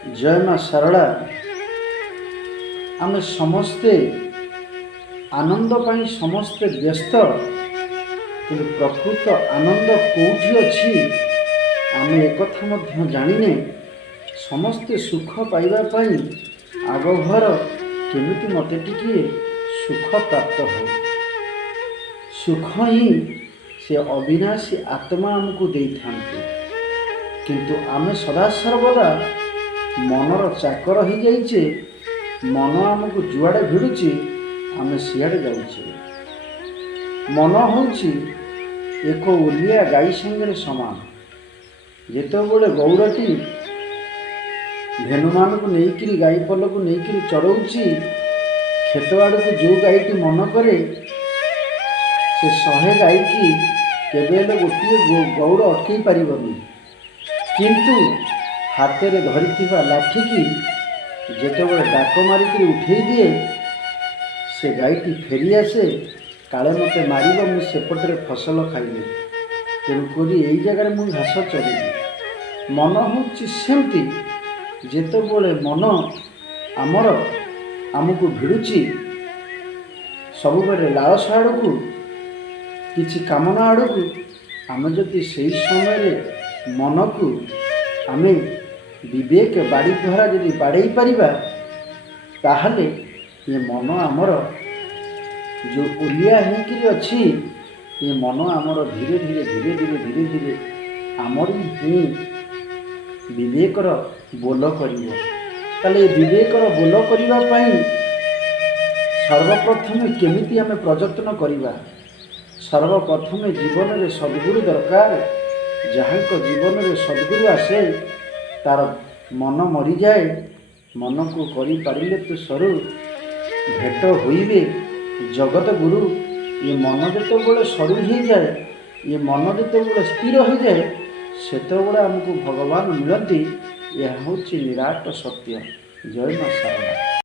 जय माँ शारदा। आमे समस्ते आनंद पाई समस्ते व्यस्त, कि प्रकृत आनंद कौटी अच्छी आमे एक मध्य जानिने। समस्ते सुख पाइबा पाई आगभर केमिति मते टिके सुख प्राप्त हो। सुख ही से अविनाशी आत्मा आमको देइथांते, किंतु आमे सदा सर्वदा मनर चाकर हो जाइए। मन आमको जुआड़े भिड़ुची आमे सियाड़े जाउछे। मन होउची एक ओलिया गाई संगे समान। जेतेबेले गौड़टी धेनु मान को लेकिन गाई पल को लेकिन चढ़ाऊँची, खेत आड़ को जो गाईटी मन करे से 100 गाई की केबेले गोटे गौड़ अटकई पारिबनी। किंतु हाथ में धरी लाठी की जेतेबेले डाक मारिक उठे दिए, से गाईटी फेरी आसे, काले मते मारिब मु सेपटे फसल खाइबी, तेणुक यही जगह मु घास चढ़ी। मन होची सेमती, जेतेबेले मन आमर आमको भिड़ुची सब बेले लालस आड़कू किछि कामना आड़कू, आमे जदि सही समय मन को आमे विवेक बाड़ी द्वारा यदि बाड़े पारिबा, ताहले ये मन आमर जो ओलिया होकर अच्छी, ये मन आमर धीरे धीरे धीरे धीरे धीरे धीरे आमर ही विवेकर बोल करिवो। ताले विवेकर बोल करिबा पाई सर्वप्रथम केमिति आमे प्रयत्न करिबा। सर्वप्रथम जीवन में सद्गुरु दरकार। जहाँ जीवन में सद्गुरु आसे तार मन मरी जाए। मन को करी पारिले तो सरू भेट होइबे जगत गुरु। ये मन जेतेबेले सरू हो जाए, ये मन जेतेबेले स्थिर हो जाए, सेतेबेले आमको भगवान मिलती। यह हूँ निराट सत्य। जय माँ शारदा।